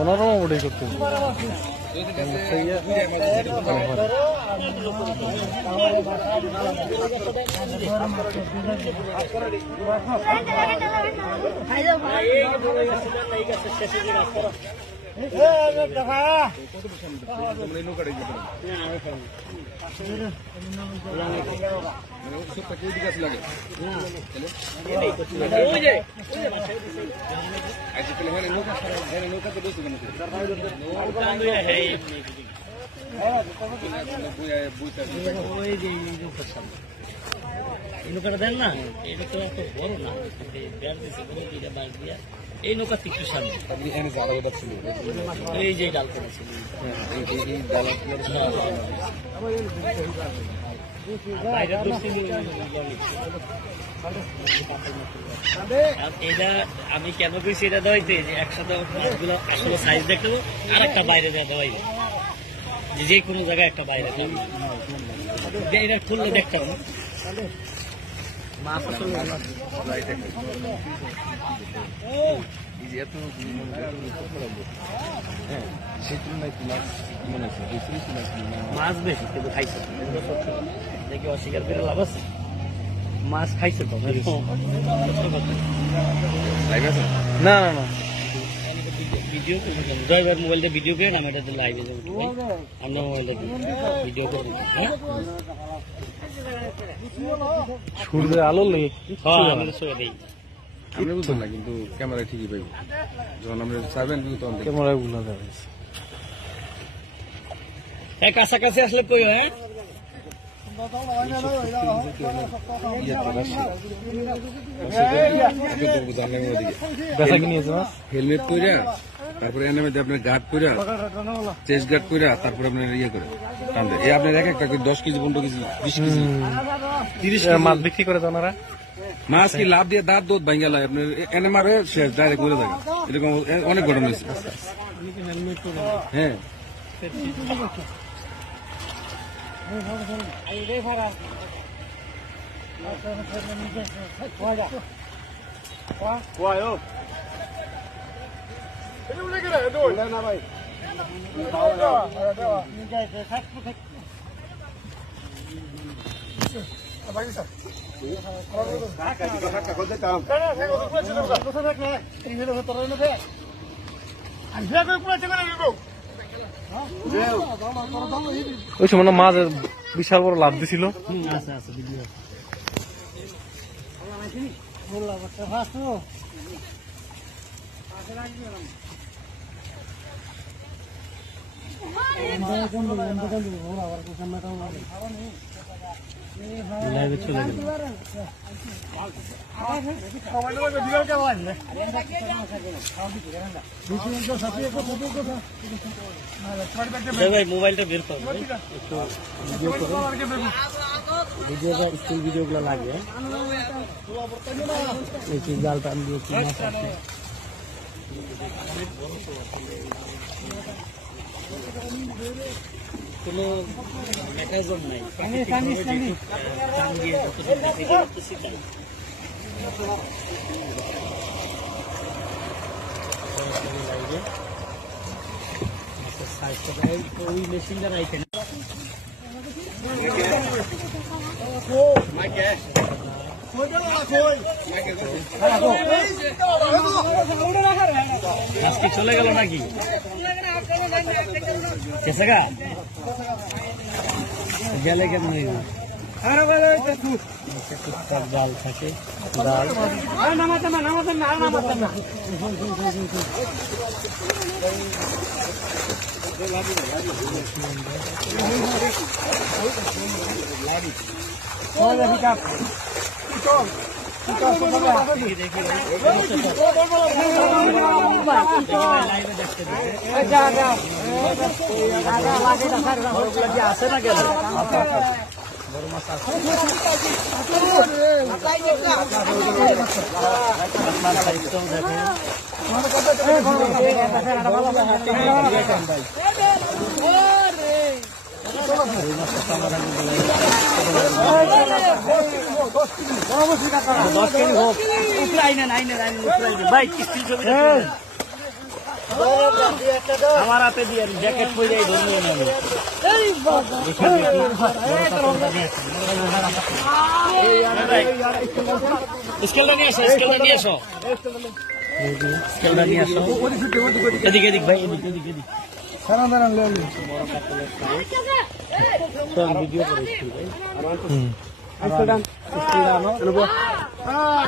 ওনারাও ওটাই করতে নৌকাটা দেন না, এটা তো এত বড় না, এই নৌকা একটু সামনে এই যে ডাল করেছিল এটা আমি কেন কইছি এটা দেওয়াইতে যে একসাথে মাছগুলো আসলে সাইজ দেখতে আর একটা বাইরে দেওয়া দেওয়াই যে কোনো জায়গায় একটা বাইরে এটা খুললে দেখতাম না মাছ আসলে মাছ বেশি কিন্তু খাইছে দেখি অস্বীকার করে লাভ আছে মাছ খাইছে তো না না না ভিডিও ড্রাইভার মোবাইল দিয়ে ভিডিও করে আমি এটা লাইভে যাবো আমরা মোবাইল ভিডিও করবো সূর্যের আলো লেগে আমরা বুঝলাম না কিন্তু ক্যামেরা ঠিকই পাইব যখন আমরা চাইবেন তখন ক্যামেরায় বোঝা যাবে কাছাকাছি আসলে কই হয় হেলমেট পরে তারপরে আপনার গার্ড পরে চেস্ট গার্ড পরে তারপরে আপনার ইয়ে করে এই আপনার এক একটা 10 কেজি 15 কেজি 20 কেজি 30 মাছ বিক্রি করে ওনারা মাছ কি লাভ দিয়ে দাঁত দোধ ভাঙ্গা লাগে আপনার এনে মারে শেষ ডাইরেক্ট করে থাকে এরকম অনেক ঘটনা হয়েছে হ্যাঁ ওই সময় মাছের বিশাল বড় লাভ দিছিল চলে গেল ভাই মোবাইলটা বের করো ভিডিওটা স্কুল ভিডিওগুলো লাগে জাল টান দিয়ে কি মাছ আছে কোনো মেকানিজম নাই ওই মেশিনটা রাইখেন আজকে চলে গেল নাকি গেলে কেমন ডাল থাকে ডাল আছে না কেন বড় মাছ আছে 10 কেজি হোক উপরে আইনেন ভাই কিস্তির ছবিটা আমার হাতে দিয়ে জ্যাকেট পরে যাই ধরে নিয়ে নেব স্কেলটা নিয়ে আসো এদিক ভাই এদিক ভিডিও করে